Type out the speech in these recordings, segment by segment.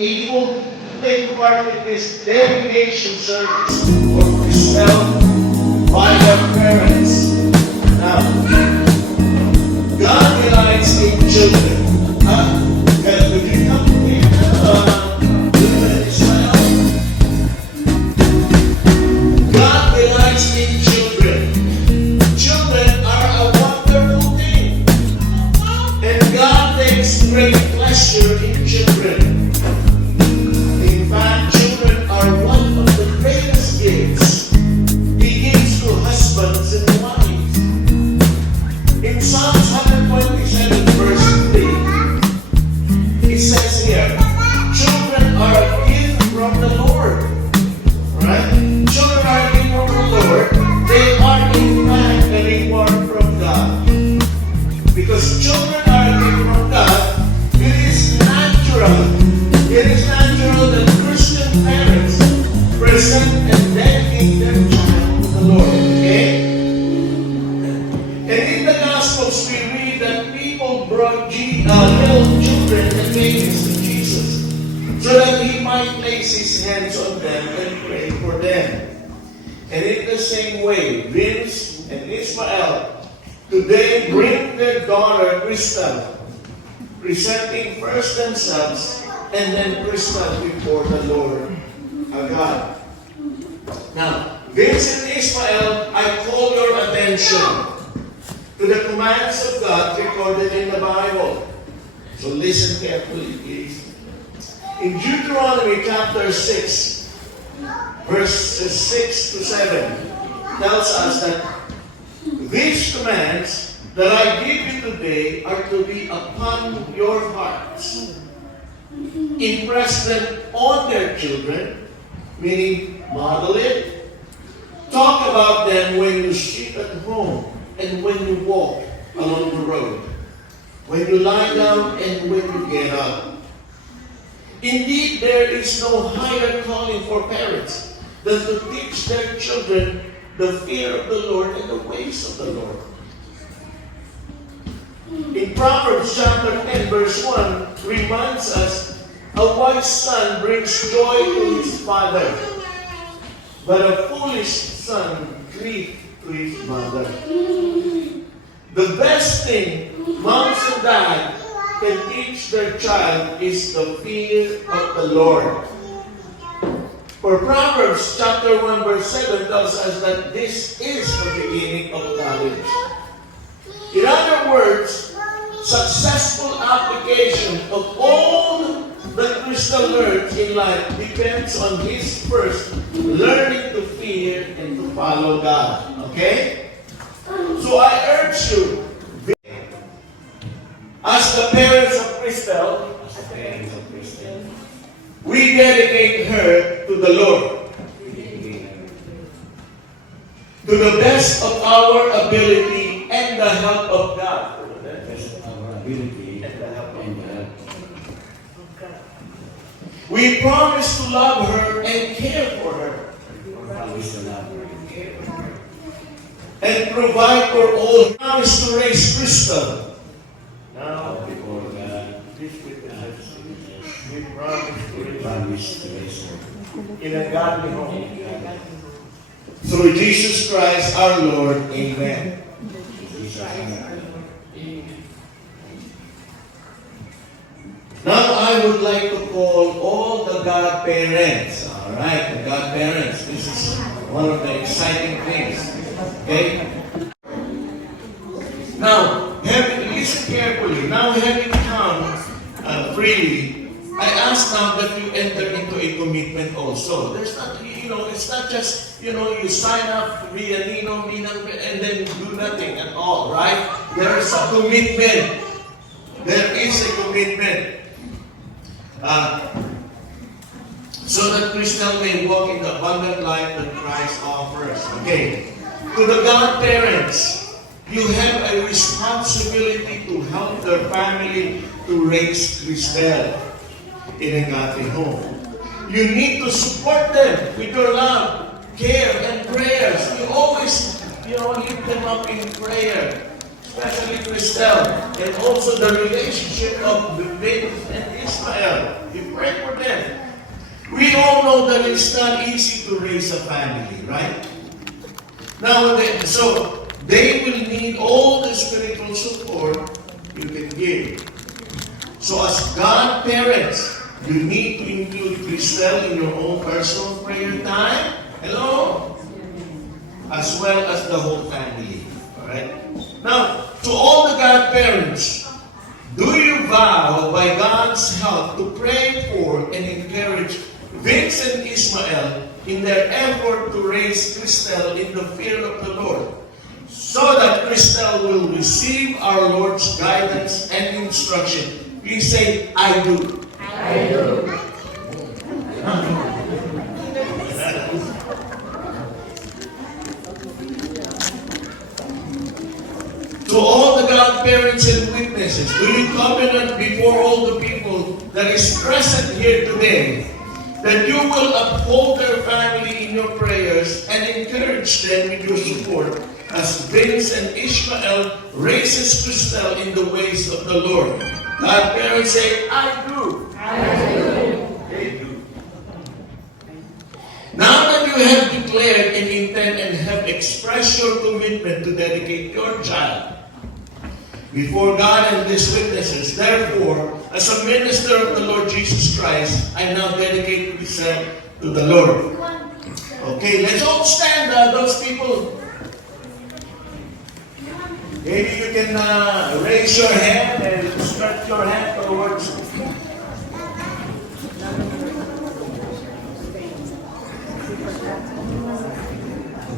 able to take part in this dedication service for Christelle by their parents. Now, God delights in children. Would you come here, Israel? God delights in children. Children are a wonderful thing. And God takes great pleasure in children. In fact, children are one of the greatest gifts He gives to husbands and wives. In Psalms 127, verse 3, it says here, children are a gift from the Lord. Right? Children are a gift from the Lord. They are in fact a reward from God. Because children are a gift from God, it is natural. It is natural that Christian parents present and dedicate their child to the Lord. Okay? And in the Gospels, we read that people brought little children and babies to Jesus so that He might place His hands on them and pray for them. And in the same way, Vince and Ismael today bring their daughter, Crystal, presenting first themselves and then Crystal before the Lord, our God. Now, Vince and Ismael, I call your attention to the commands of God recorded in the Bible. So listen carefully, please. In Deuteronomy chapter 6, verses 6 to 7, tells us that these commands that I give you today are to be upon your hearts. Impress them on their children, meaning model it. Talk about them when you sit at home and when you walk along the road, when you lie down and when you get up. Indeed, there is no higher calling for parents than to teach their children the fear of the Lord and the ways of the Lord. In Proverbs chapter 10, verse 1, reminds us, a wise son brings joy to his father, but a foolish son grief to his mother. The best thing moms and dads can teach their child is the fear of the Lord. For Proverbs chapter 1 verse 7 tells us that this is the beginning of knowledge. In other words, successful application of all that Crystal learns in life depends on his first learning to fear and to follow God. Okay? So I urge you, as the parents of Crystal, we dedicate her to the Lord. To the best of our ability and the help of God. We promise to love her and care for her. And provide for all. We promise to raise Crystal. Now, before God, this witness, we promise to raise her in a godly home. Through Jesus Christ our Lord. Amen. Now I would like to call all the godparents. Alright, the godparents. This is one of the exciting things. Okay? Now, listen carefully. Now having come freely, I ask now that you enter into a commitment also. There's not, it's not just, you sign up, be a ninong, and then do nothing at all, right? There is a commitment. There is a commitment. So that Crystal may walk in the abundant life that Christ offers. Okay. To the godparents, you have a responsibility to help their family to raise Crystal in a godly home. You need to support them with your love, care, and prayers. You always, lift them up in prayer. especially Christel, and also the relationship of David and Ismael. We pray for them. We all know that it's not easy to raise a family, right? Now, so they will need all the spiritual support you can give. So as godparents, you need to include Christel in your own personal prayer time. Hello? As well as the whole family. Alright? Now, to all the godparents, do you vow by God's help to pray for and encourage Vince and Ismael in their effort to raise Christel in the fear of the Lord, so that Christel will receive our Lord's guidance and instruction? Please say, I do. I do. To all the godparents and witnesses, do you covenant before all the people that is present here today that you will uphold their family in your prayers and encourage them with your support as Vince and Ishmael raises Christel in the ways of the Lord? Godparents say, I do. I do. They do. Now that you have declared an intent and have expressed your commitment to dedicate your child before God and these witnesses, therefore, as a minister of the Lord Jesus Christ, I now dedicate myself to the Lord. Okay, let's all stand, those people. Maybe you can raise your hand and stretch your hand towards.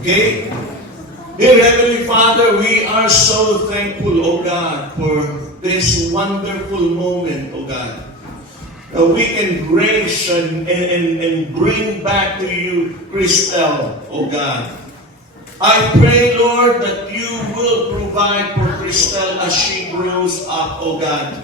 Okay? Dear Heavenly Father, we are so thankful, O God, for this wonderful moment, O God. We can grace and bring back to you Christel, O God. I pray, Lord, that you will provide for Christel as she grows up, O God.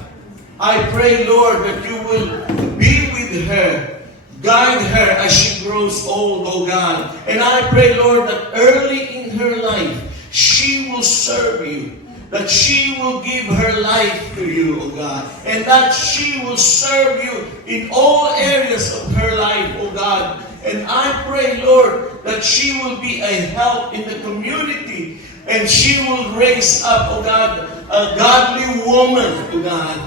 I pray, Lord, that you will be with her. Guide her as she grows old, O God. And I pray, Lord, that early in her life, she will serve you. That she will give her life to you, O God. And that she will serve you in all areas of her life, O God. And I pray, Lord, that she will be a help in the community. And she will raise up, O God, a godly woman, O God.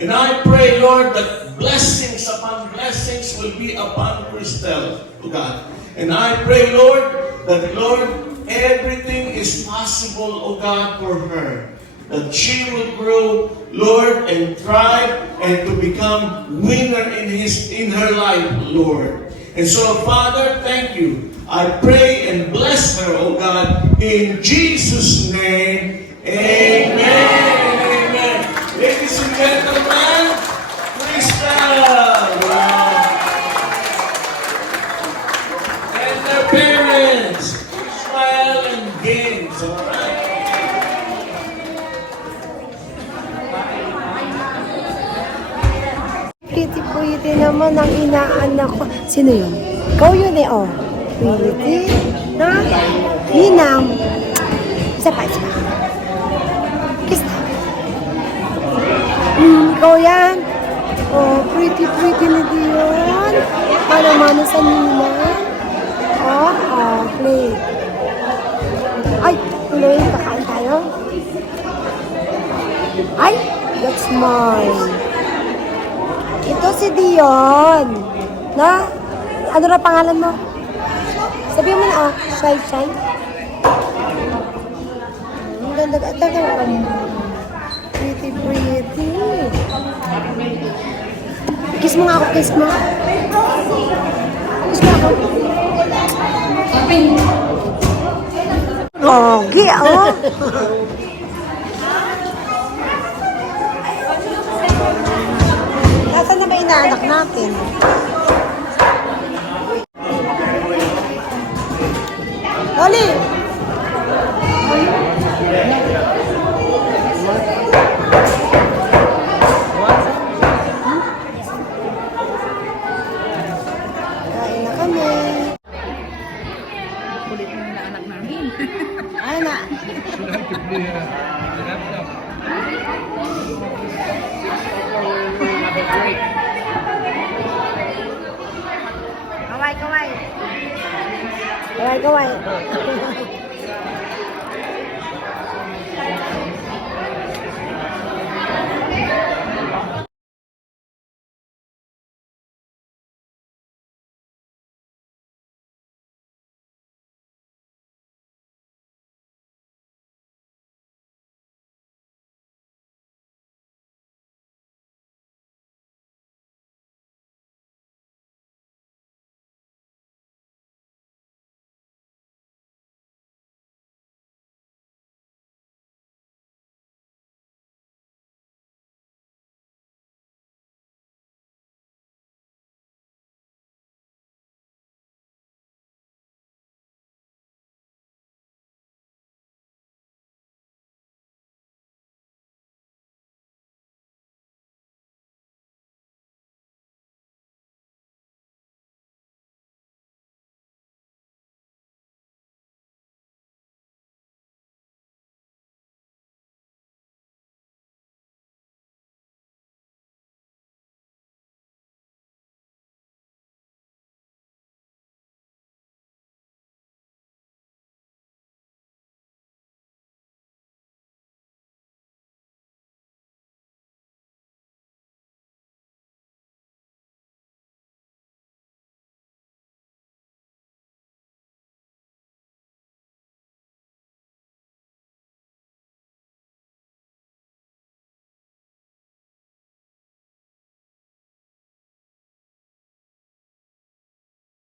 And I pray, Lord, that blessings upon blessings will be upon Christel, O God. And I pray, Lord, that, Lord, everything is possible, O God, for her. That she will grow, Lord, and thrive and to become winner in her life, Lord. And so, Father, thank you. I pray and bless her, O God, in Jesus' name. Amen. Ladies and gentlemen, Christel! And their parents, Ismael and Gaines, alright? Pretty naman ang inaanak ko. Sino yun? Ikaw yun eh, oh. Pretty. Na? Ninang. Isa pa. Kiss na. Ikaw yan. Oh, pretty na diyon. Mano sa ninang. Oh, play. Ay, play. Kakain tayo. Ay, that's mine. Ito si Dion. Na? Ano na pangalan mo? Sabihin mo na, Shy. Ang ganda ka. Pretty. Kiss mo nga ako, kiss mo. Kiss mo ako. Oh, oh. Nasaan na ba inaanak natin? Oli! Kain na kami. Kulit ng anak namin. Ay na. Kaway, kaway. Kaway, kaway.